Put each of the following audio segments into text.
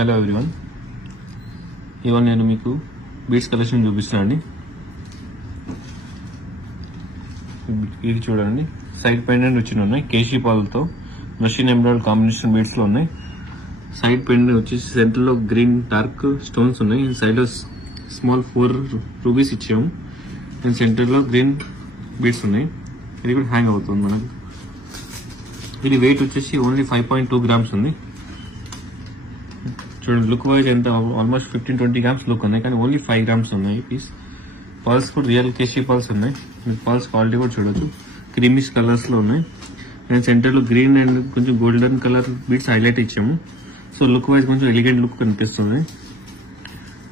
Hello everyone, ఇవాళ నేను మీకు బీడ్స్ కలెక్షన్ చూపిస్తానండి. ఇది చూడండి, సైడ్ పెండెంట్ వచ్చిన ఉన్నాయి కేసీ పాలతో మెషిన్ ఎంబ్రాయిడరీ కాంబినేషన్ బీడ్స్ లో ఉన్నాయి. సైడ్ పెండెంట్ వచ్చేసి సెంటర్ లో గ్రీన్ డార్క్ స్టోన్స్ ఉన్నాయి. సైడ్ లో స్మాల్ 4 రూబీస్ ఇచ్చాము. అండ్ సెంటర్ లో గ్రీన్ బీడ్స్ ఉన్నాయి. ఇది కూడా హ్యాంగ్ అవుతుంది మనకు. ఇది వెయిట్ వచ్చేసి ఓన్లీ 5.2 గ్రామ్స్ ఉంది. చూడండి, లుక్ వైజ్ ఎంత ఆల్మోస్ట్ 15-20 గ్రామ్స్ లుక్ ఉన్నాయి, కానీ ఓన్లీ 5 గ్రామ్స్ ఉన్నాయి పీస్. పర్ల్స్ కూడా రియల్ కేసీ పర్ల్స్ ఉన్నాయి. మీకు పర్ల్స్ క్వాలిటీ కూడా చూడొచ్చు, క్రీమిష్ కలర్స్ లో ఉన్నాయి. అండ్ సెంటర్ లో గ్రీన్ అండ్ కొంచెం గోల్డెన్ కలర్ బీడ్స్ హైలైట్ ఇచ్చాము. సో లుక్ వైజ్ కొంచెం ఎలిగెంట్ లుక్ కనిపిస్తుంది.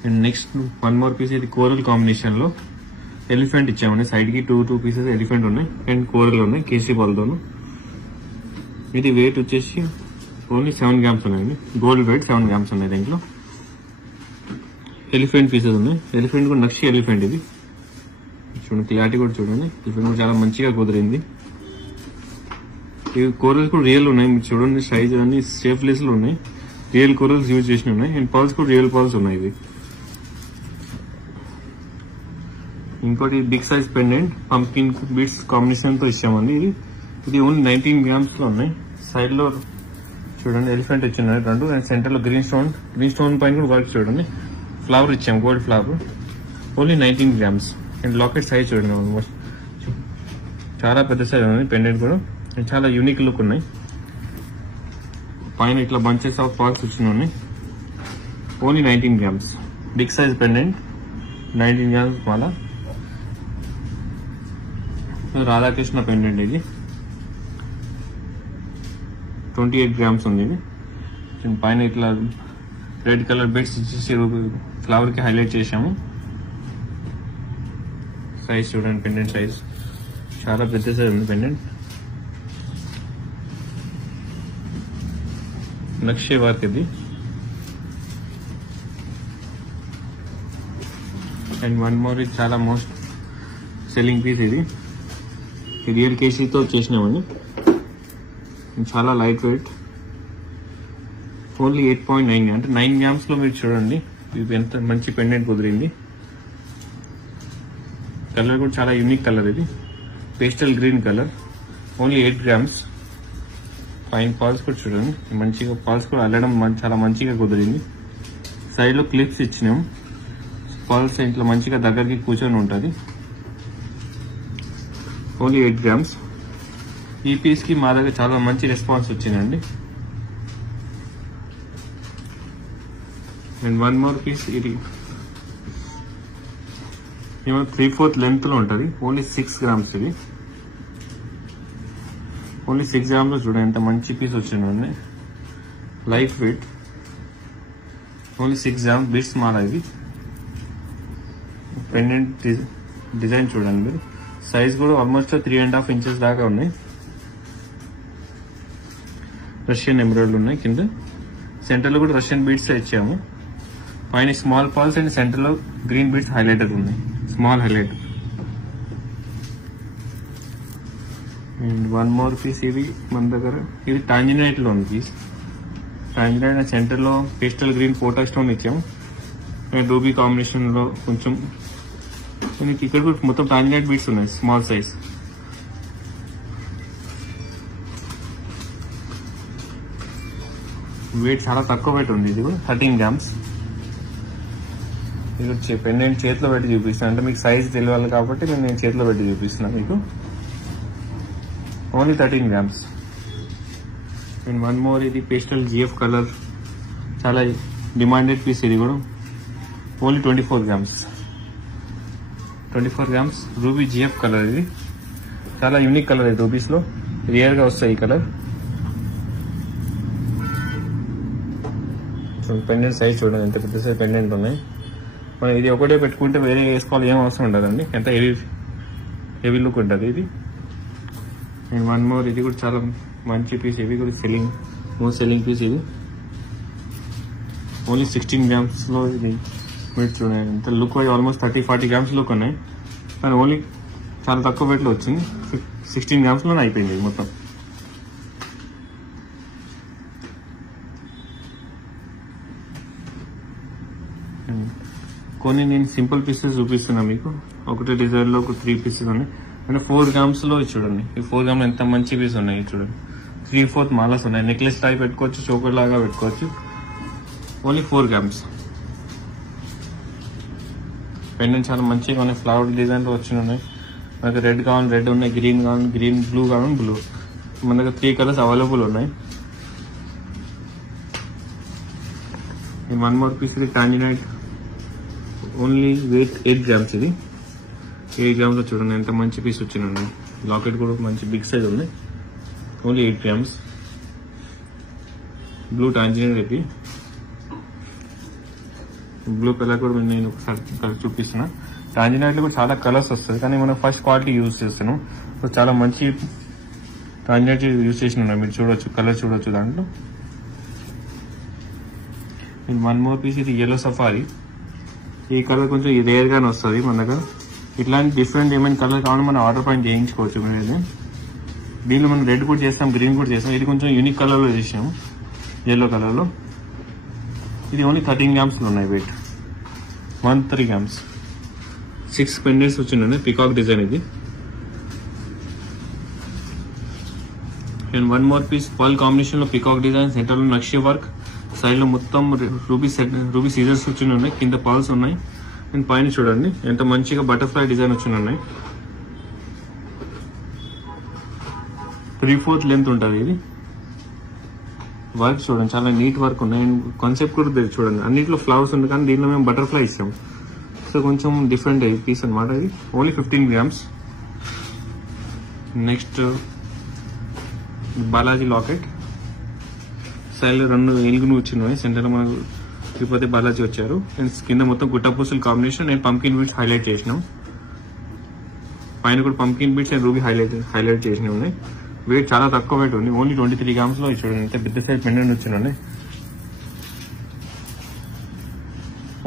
అండ్ నెక్స్ట్ 1 మోర్ పీస్, ఇది కోరల్ కాంబినేషన్ లో ఎలిఫెంట్ ఇచ్చామండి. సైడ్ కి 2 పీసెస్ ఎలిఫెంట్ ఉన్నాయి అండ్ కోరల్ ఉన్నాయి కేసీ పాల్తోను. ఇది వెయిట్ వచ్చేసి ఓన్లీ 7 గ్రామ్స్ ఉన్నాయండి. గోల్డ్ వెయిట్ 7 గ్రామ్స్ ఉన్నాయి. దీంట్లో ఎలిఫెంట్ పీసెస్ ఉన్నాయి. ఎలిఫెంట్ కూడా నక్షి ఎలిఫెంట్. ఇది చూడండి, క్లారిటీ కూడా చూడండి. ఎలిఫెంట్ కూడా చాలా మంచిగా కుదిరింది. ఇవి కోరల్స్ కూడా రియల్ ఉన్నాయి. మీరు చూడండి, సైజ్ అన్ని షేప్లెస్ లో ఉన్నాయి. రియల్ కోరల్స్ యూజ్ చేసి ఉన్నాయి. అండ్ పర్ల్స్ కూడా రియల్ పర్ల్స్ ఉన్నాయి. ఇది ఇంకోటి big size pendant pumpkin beads combination తో ఇచ్చామండి. ఇది ఓన్లీ 19 గ్రామ్స్ లో ఉన్నాయి. సైడ్ లో చూడండి ఎలిఫెంట్ ఇచ్చిన 2 అండ్ సెంటర్ లో గ్రీన్ స్టోన్ పైన కూడా వర్క్ చూడండి. ఫ్లవర్ ఇచ్చాము, gold flower. Only 19 grams. And locket size చూడండి, ఆల్మోస్ట్ చాలా పెద్ద సైజ్ ఉంది. పెండెంట్ కూడా చాలా యూనిక్ లుక్ ఉన్నాయి. పైన ఇట్లా బంచెస్ ఆఫ్ పర్ల్స్ వచ్చినాయి. Only 19 grams. Big size pendant 19 grams. మాల రాధాకృష్ణ పెండెంట్. ఇది 28 గ్రామ్స్ ఉంది. ఇది పైన ఇట్లా రెడ్ కలర్ బెడ్స్ ఇచ్చేసి ఫ్లవర్ కి హైలైట్ చేసాము. సైజ్ చూడండి, పెండెంట్ సైజ్ చాలా పెద్ద సైజ్ ఉంది. Pendant nakshi work. ఇది అండ్ 1 మోర్, ఇది చాలా మోస్ట్ సెల్లింగ్ పీస్. ఇది రియల్ కేసీతో చేసినామండి. చాలా లైట్ వెయిట్, ఓన్లీ 8.9 అంటే 9 గ్రామ్స్ లో. మీరు చూడండి ఇది ఎంత మంచి పెండెంట్ కుదిరింది. కలర్ కూడా చాలా యూనిక్ కలర్. ఇది pastel green colour. Only 8 grams. Fine pearls కూడా చూడండి, మంచిగా పాల్స్ కూడా అల్లడం చాలా మంచిగా కుదిరింది. సైడ్ లో క్లిప్స్ ఇచ్చినాం. పాల్స్ ఇంట్లో మంచిగా దగ్గరికి కూర్చొని ఉంటుంది. Only 8 grams. ఈ పీస్ కి మా దగ్గర చాలా మంచి రెస్పాన్స్ వచ్చిందండి. అండ్ 1 మోర్ పీస్, ఇది 3/4 లెంత్ లో ఉంటుంది. Only 6 grams. ఇది ఓన్లీ 6 గ్రామ్స్ లో చూడండి ఎంత మంచి పీస్ వచ్చిందండి. Light weight, only 6 grams beads మాల. ఇది పెండెంట్ డిజైన్ చూడండి మీరు. సైజ్ కూడా ఆల్మోస్ట్ 3.5 ఇంచెస్ దాకా ఉన్నాయి. రష్యన్ ఎంబ్రాయిడరీ ఉన్నాయి కింద. సెంటర్ లో కూడా రష్యన్ బీడ్స్ ఇచ్చాము. పైన స్మాల్ పాల్స్ అండ్ సెంటర్ లో గ్రీన్ బీడ్స్ హైలైటర్ ఉన్నాయి, small highlight. And 1 more piece, ఇది మన దగ్గర ఇది టాంజినైట్ లో ఉంది పీస్. టాంజినైట్ సెంటర్ లో పేస్టల్ గ్రీన్ పోటా స్టోన్ ఇచ్చాము. అండ్ రూబీ కాంబినేషన్ లో కొంచెం ఇక్కడ కూడా మొత్తం టాంజినైట్ బీడ్స్ ఉన్నాయి, స్మాల్ సైజ్. వెయిట్ చాలా తక్కువ వెయిట్ ఉంది. ఇది కూడా 13 గ్రామ్స్. ఇది పెండెంట్ చేతిలో పెట్టి చూపిస్తాను, అంటే మీకు సైజ్ తెలియాలి కాబట్టి నేను చేతిలో పెట్టి చూపిస్తున్నాను మీకు. Only 13 grams. అండ్ 1 మోర్, ఇది పేస్టల్ GF కలర్, చాలా డిమాండెడ్ పీస్. ఇది కూడా only 24 grams. 24 grams ruby GF colour. ఇది చాలా యూనిక్ కలర్. ఇది రూబీస్ లో రియర్ గా వస్తాయి ఈ కలర్. పెండెంట్ సైజ్ చూడండి, ఎంత పెద్ద సైజ్ పెండెంట్ ఉన్నాయి. మనం ఇది ఒకటే పెట్టుకుంటే వేరే వేసుకోవాలి ఏం అవసరం ఉండదండి. ఎంత హెవీ లుక్ ఉంటుంది ఇది. అండ్ 1 మోర్, ఇది కూడా చాలా మంచి పీస్. ఇవి కూడా మోస్ట్ సెల్లింగ్ పీస్. ఇది ఓన్లీ 16 గ్రామ్స్ లో. ఇది మీరు చూడండి ఎంత look wise almost 30-40 grams look ఉన్నాయి, కానీ ఓన్లీ చాలా తక్కువ వెయిట్ లో వచ్చింది. 16 గ్రామ్స్ లోనే అయిపోయింది మొత్తం. కొన్ని నేను సింపుల్ పీసెస్ చూపిస్తున్నా మీకు. ఒకటే డిజైన్ లో ఒక 3 పీసెస్ ఉన్నాయి. అంటే 4 grams లో చూడండి. ఈ 4 grams ఎంత మంచి పీస్ ఉన్నాయి చూడండి. 3/4 మాలస్ ఉన్నాయి. నెక్లెస్ టైప్ పెట్టుకోవచ్చు, చోకర్ లాగా పెట్టుకోవచ్చు. Only 4 grams. పెండెంట్ చాలా మంచిగా ఉన్నాయి. ఫ్లవర్ డిజైన్ లో వచ్చి ఉన్నాయి. మనకి రెడ్ కావాలి రెడ్ ఉన్నాయి, గ్రీన్ కావాలి గ్రీన్, బ్లూ కావాలి బ్లూ. మన దగ్గర 3 colors అవైలబుల్ ఉన్నాయి. ఈ 1 more piece ఇది టాంజినైట్. Only weight 8 grams. ఇది 8 grams లో చూడండి ఎంత మంచి పీస్ వచ్చిందండి. లాకెట్ కూడా మంచి బిగ్ సైజ్ ఉంది. Only 8 grams. బ్లూ టాంజినైట్. ఇది బ్లూ కలర్ కూడా నేను ఒకసారి చూపిస్తున్నా. టాంజినైట్ లో కూడా చాలా కలర్స్ వస్తుంది, కానీ మనం ఫస్ట్ క్వాలిటీ యూజ్ చేస్తున్నాం. సో చాలా మంచి టాంజినైట్ యూజ్ చేసిన మీరు చూడొచ్చు, కలర్ చూడొచ్చు దాంట్లో. 1 more piece ఇది yellow safari. ఈ కలర్ కొంచెం రేర్ గానే వస్తుంది మన దగ్గర. ఇట్లాంటి డిఫరెంట్ ఏమైనా కలర్ కావాలని మనం ఆర్డర్ పైన చేయించుకోవచ్చు. మీరు దీనిలో మనం రెడ్ కూడా చేస్తాం, గ్రీన్ కూడా చేస్తాం. ఇది కొంచెం యూనిక్ కలర్ లో చేసాము, yellow కలర్ లో. ఇది ఓన్లీ 13 grams లో ఉన్నాయి వెయిట్. 13 grams. 6 pendants వచ్చిందండి. పికాక్ డిజైన్ ఇది. And 1 more piece pearl combination లో పికాక్ డిజైన్, సెంటర్ లో నక్షి వర్క్, సైడ్ లో మొత్తం రూబీ సీజర్స్ వచ్చి ఉన్నాయి, కింద పర్ల్స్ ఉన్నాయి. అండ్ పైన చూడండి ఎంత మంచిగా బటర్ఫ్లై డిజైన్ వచ్చి ఉన్నాయి. 3/4 లెంత్ ఉంటుంది ఇది. వర్క్ చూడండి చాలా నీట్ వర్క్ ఉన్నాయి. అండ్ కాన్సెప్ట్ కూడా చూడండి, అన్నింటిలో ఫ్లవర్స్ ఉంది, కానీ దీనిలో మేము బటర్ఫ్లై ఇస్తాం. సో కొంచెం డిఫరెంట్ పీస్ అనమాట ఇది. Only 15 grams. Next Balaji locket. Side 2 ఏనుగులు వచ్చినాయి, సెంటర్ లో మనకు తిరుపతి బాలాజీ వచ్చారు. అండ్ కింద మొత్తం గుట్టపూసల కాంబినేషన్. నేను పంకిన్ బీట్స్ హైలైట్ చేసినాం. పైన కూడా pumpkin beats and ruby highlight చేసినవి ఉన్నాయి. వెయిట్ చాలా తక్కువ వెయిట్ ఉంది. ఓన్లీ 23 grams లో చూడండి ఎంత పెద్ద సైజ్ పెండెంట్ వచ్చినాయి.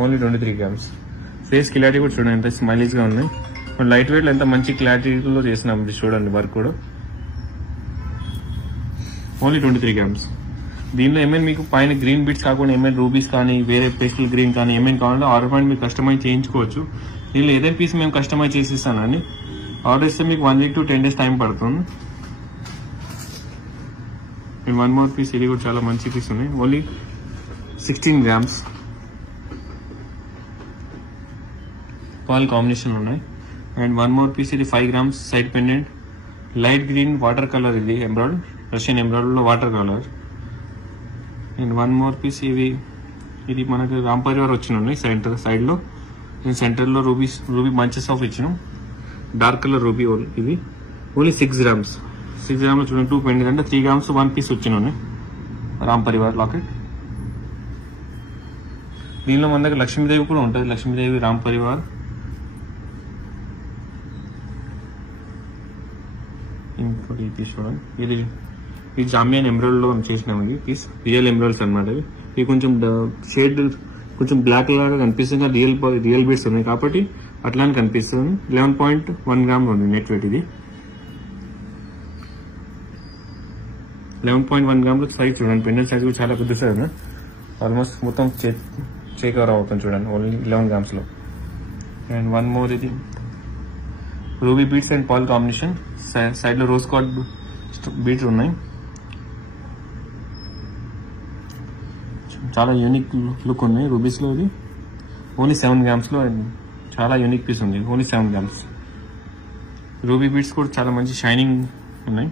Only 23 grams. ఫేస్ క్లారిటీ కూడా చూడండి ఎంత స్మైలీస్ గా ఉన్నాయి. లైట్ వెయిట్ లో ఎంత మంచి క్లారిటీలో చేసినాం చూడండి వర్క్ కూడా. Only 23 grams. దీనిలో ఏమైనా మీకు పైన గ్రీన్ బీట్స్ కాకుండా ఏమైనా రూబీస్ కానీ వేరే పేస్టల్ గ్రీన్ కానీ ఏమైనా కావాలంటే ఆర్డర్ పాయింట్ మీరు కస్టమైజ్ చేయించుకోవచ్చు. దీనిలో ఏదైనా పీస్ మేము కస్టమైజ్ చేసి ఇస్తానండి. ఆర్డర్ ఇస్తే మీకు 1 week to 10 days టైం పడుతుంది. 1 more piece ఇది కూడా చాలా మంచి పీస్ ఉన్నాయి. Only 16 grams. పర్ల్ కాంబినేషన్ ఉన్నాయి. అండ్ 1 more piece ఇది 5 grams side pendant, light green water colour. ఇది ఎంబ్రాయిడ్, రష్యన్ ఎంబ్రాయిడ్ లో water colour. And 1 more piece ఇది మనకు రామ్ పరివార్ వచ్చినాయి సైడ్ లో. నేను సెంటర్ లో రూబీ బంచెస్ ఆఫ్ ఇచ్చినాం, డార్క్ కలర్ రూబీ. ఇది ఓన్లీ 6 grams. 6 grams లో చూడండి 2 పెండెంట్ అంటే 3 grams 1 piece వచ్చినాయి రామ్ పరివార్ లాకెట్. దీనిలో మన దగ్గర లక్ష్మీదేవి కూడా ఉంటుంది. లక్ష్మీదేవి, రామ్ పరివార్. ఇంకోటి ఈ పీస్ చూడండి. ఇది జామియన్ ఎమరాల్డ్ లో చేసినాం. ఇది పీస్ రియల్ ఎమరాల్డ్స్ అనమాట. ఇవి కొంచెం షేడ్ కొంచెం బ్లాక్ లాగా కనిపిస్తుంది, రియల్ బీడ్స్ ఉన్నాయి కాబట్టి అట్లానే కనిపిస్తుంది. 11.1 grams ఉంది నెట్ వెయిట్. ఇది 11.1 grams సైజ్ చూడండి. పెండెంట్ సైజ్ కూడా చాలా పెద్ద సైజ్. ఆల్మోస్ట్ మొత్తం కవర్ అవుతుంది చూడండి. ఓన్లీ 11 grams లో. అండ్ 1 more ఇది ruby beads and pearl combination. Side లో రోజ్ కార్డ్ బీడ్స్ ఉన్నాయి. చాలా యూనిక్ లుక్ ఉన్నాయి రూబీస్ లో. ఇది ఓన్లీ 7 grams లో చాలా యూనిక్ పీస్ ఉంది. Only 7 grams. రూబీ బీడ్స్ కూడా చాలా మంచి షైనింగ్ ఉన్నాయి.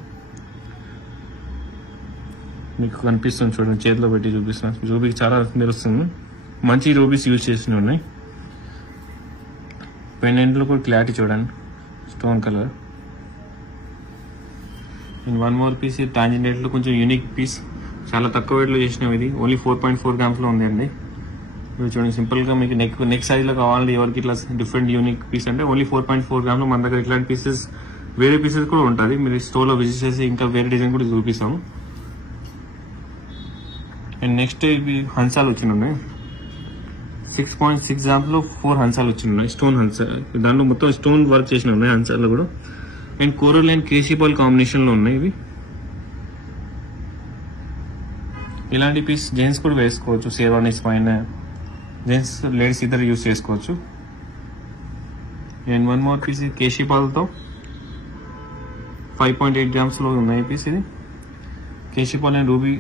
మీకు కనిపిస్తుంది చూడండి, చేతిలో పెట్టి చూపిస్తున్నాను. రూబీకి చాలా మెరుస్తుంది. మంచి రూబీస్ యూజ్ చేసి ఉన్నాయి. పెండెంట్ లో కూడా క్లారిటీ చూడండి, stone colour. And 1 more piece టాంజినైట్ లో కొంచెం యూనిక్ పీస్, చాలా తక్కువ వెయిట్ లో చేసినాం. ఇది ఓన్లీ 4.4 grams లో ఉంది అండి. మీరు చూడండి సింపుల్ గా మీకు నెక్ సైజ్ లో కావాలి ఎవరికి ఇట్లా డిఫరెంట్ యూనిక్ పీస్ అంటే ఓన్లీ 4.4 grams లో మన దగ్గర ఇట్లాంటి పీసెస్ వేరే పీసెస్ కూడా ఉంటుంది. మీరు స్టోర్ లో విజిట్ చేసి ఇంకా వేరే డిజైన్ కూడా చూపిస్తాము. అండ్ నెక్స్ట్ ఇవి హన్సాలు వచ్చినాయి. 6.6 grams లో 4 హన్సాలు వచ్చినాయి. స్టోన్ హన్సా, దాంట్లో మొత్తం స్టోన్ వర్క్ చేసిన ఉన్నాయి హన్సాలు కూడా. And coral and keshi pearl combination లో ఉన్నాయి ఇవి. ఇలాంటి పీస్ జెంట్స్ కూడా వేసుకోవచ్చు. షేర్వానీస్ పైన జెంట్స్ లేడీస్ ఇద్దరు యూస్ చేసుకోవచ్చు. And one more piece keshi పాలతో 5.8 grams ఉన్నాయి పీస్. ఇది కేశీ పాల్ అండ్ రూబీ,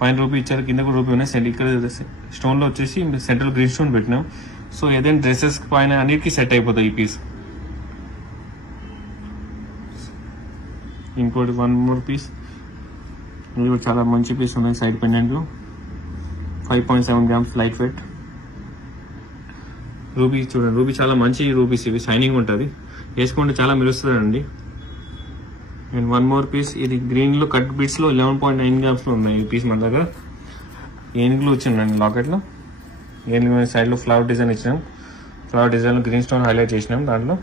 పైన రూబీ ఇచ్చారు, కింద కూడా రూబీ ఉన్నాయి. ఇక్కడ స్టోన్లో వచ్చేసి సెంట్రల్ గ్రీన్ స్టోన్ పెట్టినాం. సో ఏదైనా డ్రెస్సెస్ పైన అన్నిటికీ సెట్ అయిపోతాయి ఈ పీస్. ఇంకోటి వన్ మోర్ పీస్, ఇది కూడా చాలా మంచి పీస్ ఉన్నాయి. సైడ్ పెండెంట్లో 5.7 grams లైట్ వెయిట్ రూబీ. చూడండి రూబీ చాలా మంచి రూబీస్, ఇవి షైనింగ్ ఉంటుంది, వేసుకుంటే చాలా మెరుస్తుందండి. అండ్ వన్ మోర్ పీస్, ఇది గ్రీన్లో కట్ బీట్స్లో 11.9 grams ఉన్నాయి ఈ పీస్ మన దగ్గర. ఏనుగులు వచ్చిందండి లాకెట్లో. ఏనుగు సైడ్లో ఫ్లవర్ డిజైన్ ఇచ్చినాం. ఫ్లవర్ డిజైన్లో గ్రీన్ స్టోన్ హైలైట్ చేసినాం దాంట్లో.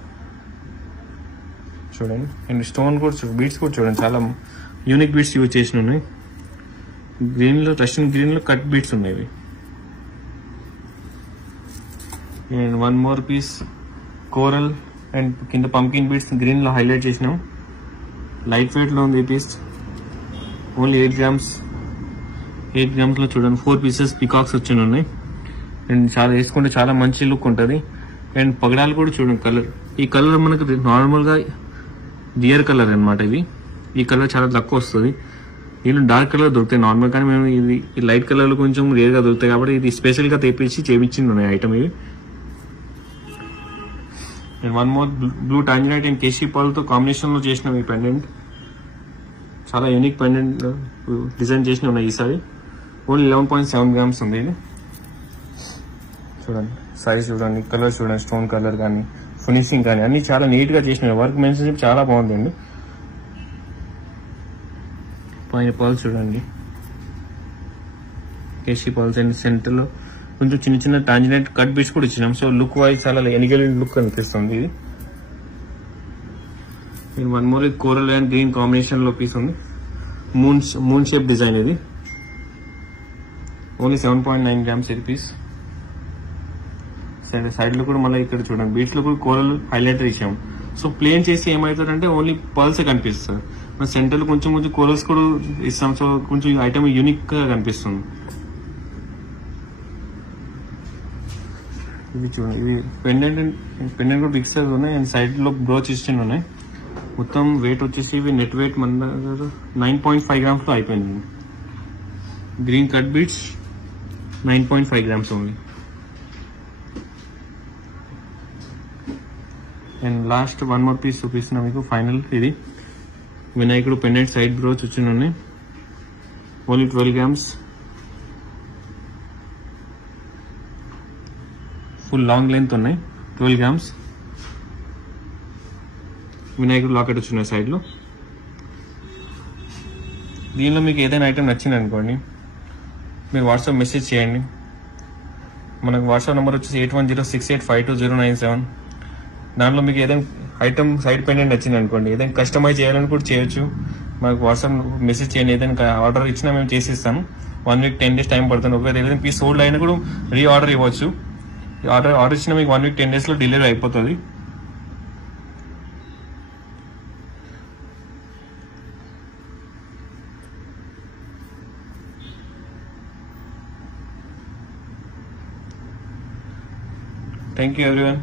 చూడండి అండ్ స్టోన్ కూడా బీట్స్ కూడా చూడండి, చాలా యూనిక్ బీట్స్ యూజ్ చేసిన ఉన్నాయి. గ్రీన్లో రష్యన్ గ్రీన్లో కట్ బీట్స్ ఉన్నాయి ఇవి. And one more piece coral and కింద పంకిన్ బీట్స్ గ్రీన్లో హైలైట్ చేసినాం. లైట్ వెయిట్లో ఉంది ఈ పీస్, ఓన్లీ 8 grams. 8 grams చూడండి 4 pieces పికాక్స్ వచ్చి ఉన్నాయి. అండ్ చాలా వేసుకుంటే చాలా మంచి లుక్ ఉంటుంది. అండ్ పగడాలు కూడా చూడండి కలర్, ఈ కలర్ మనకు నార్మల్గా డియర్ కలర్ అనమాట. ఇవి ఈ కలర్ చాలా తక్కువ వస్తుంది. దీనిలో డార్క్ కలర్ దొరుకుతాయి నార్మల్, కానీ మేము ఇది ఈ లైట్ కలర్లో కొంచెం రేర్గా దొరుకుతాయి కాబట్టి ఇది స్పెషల్గా తెప్పించి చేయించింది ఉన్నాయి ఐటమ్ ఇవి. And one more blue tanzanite and keshi పాల్తో కాంబినేషన్లో చేసినాం ఈ పెండెంట్. చాలా యూనిక్ పెండెంట్ డిజైన్ చేసిన ఉన్నాయి ఈసారి. ఓన్లీ 11.7 grams ఉంది ఇది. చూడండి సైజ్ చూడండి, కలర్ చూడండి, స్టోన్ కలర్ కానీ ఫినిషింగ్ కానీ అన్ని చాలా నీట్గా చేసినాయి. వర్క్ మెన్షన్షిప్ చాలా బాగుందండి. పైన పర్ల్స్ చూడండి, కేశీ పర్ల్స్ అండ్ సెంటర్లో కొంచెం చిన్న చిన్న టాంజరైట్ కట్ బీట్స్ కూడా ఇచ్చినాం. సో లుక్ వైజ్ చాలా ఎలిగెంట్ లుక్ అనిపిస్తుంది ఇది. One more coral and green కాంబినేషన్లో పీస్ ఉంది. మూన్ షేప్ డిజైన్ ఇది. ఓన్లీ 7.9 grams ఇది పీస్. సైడ్లో కూడా మళ్ళీ ఇక్కడ చూడండి బీట్స్లో కూడా కోరల్ హైలైటర్ ఇచ్చాము. సో ప్లేన్ చేసి ఏమవుతుందంటే ఓన్లీ పర్ల్సే కనిపిస్తుంది. మన సెంటర్లో కొంచెం కొంచెం కోరల్స్ కూడా ఇస్తాం. సో కొంచెం ఐటమ్ యూనిక్గా కనిపిస్తుంది. ఇది చూడండి, ఇది పెండెంట్ కూడా బిగ్ సైజ్ ఉన్నాయి. అండ్ సైడ్లో బ్రోచ్ ఇచ్చిన ఉన్నాయి. మొత్తం వెయిట్ వచ్చేసి ఇవి నెట్ వెయిట్ మన దగ్గర 9.5 grams అయిపోయింది. Green cut beads 9.5 grams only. And last one more piece చూపిస్తున్నా మీకు ఫైనల్. ఇది వినాయకుడు పెండెంట్ సైడ్ బ్రోచ్ వచ్చిన ఉన్నాయి. Only 12 grams. Full long length ఉన్నాయి, 12 grams. వినాయకుడు లాకెట్ వచ్చినాయి సైడ్లో. దీనిలో మీకు ఏదైనా ఐటమ్ నచ్చింది అనుకోండి, మీరు వాట్సాప్ మెసేజ్ చేయండి. మనకు వాట్సాప్ నెంబర్ వచ్చేసి 8106852097. దాంట్లో మీకు ఏదైనా ఐటమ్ సైడ్ పెండెంట్ నచ్చింది అనుకోండి, ఏదైనా కస్టమైజ్ చేయాలని కూడా చేయొచ్చు. మాకు వాట్సాప్ మెసేజ్ చేయండి. ఏదైనా ఆర్డర్ ఇచ్చినా మేము చేసిస్తాము. 1 week 10 days టైం పడుతుంది. ఒకవేళ ఏదైనా పీస్ సోల్డ్ అయినా కూడా రీఆర్డర్ ఇవ్వచ్చు. ఆర్డర్ ఇచ్చినా మీకు 1 week 10 days డెలివరీ అయిపోతుంది. Thank you everyone.